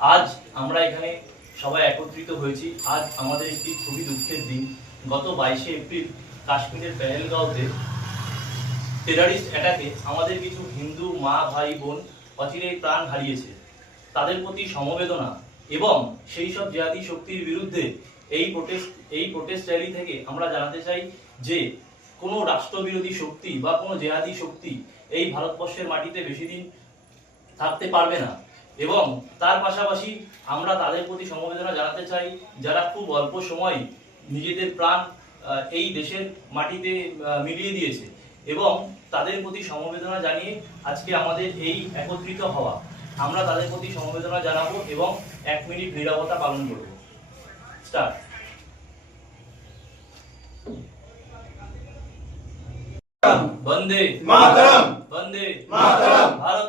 আজ আমরা এখানে সবাই একত্রিত হয়েছি। আজ আমাদের একটি খুবই দুঃখের দিন। গত বাইশে এপ্রিল কাশ্মীরের পেহেলগাঁওতে টেরারিস্ট অ্যাটাকে আমাদের কিছু হিন্দু মা, ভাই, বোন অচিরেই প্রাণ হারিয়েছে। তাদের প্রতি সমবেদনা এবং সেই সব জেহাদি শক্তির বিরুদ্ধে এই প্রোটেস্ট এই প্রোটেস্ট র্যালি থেকে আমরা জানাতে চাই যে কোনো রাষ্ট্রবিরোধী শক্তি বা কোনো জেহাদি শক্তি এই ভারতবর্ষের মাটিতে বেশি দিন থাকতে পারবে না। এবং তার পাশাপাশি আমরা তাদের প্রতি সমবেদনা জানাতে চাই যারা খুব অল্প সময় নিজেদের প্রাণ এই দেশের মাটিতে মিলিয়ে দিয়েছে এবং তাদের প্রতি সমবেদনা জানিয়ে আজকে আমাদের এই একত্রিত হওয়া। আমরা তাদের প্রতি সমবেদনা জানাব এবং এক মিনিট নিরবতা পালন করব। স্টার্ট। বন্দে। মাতরম। বন্দে। মাতরম। ভারত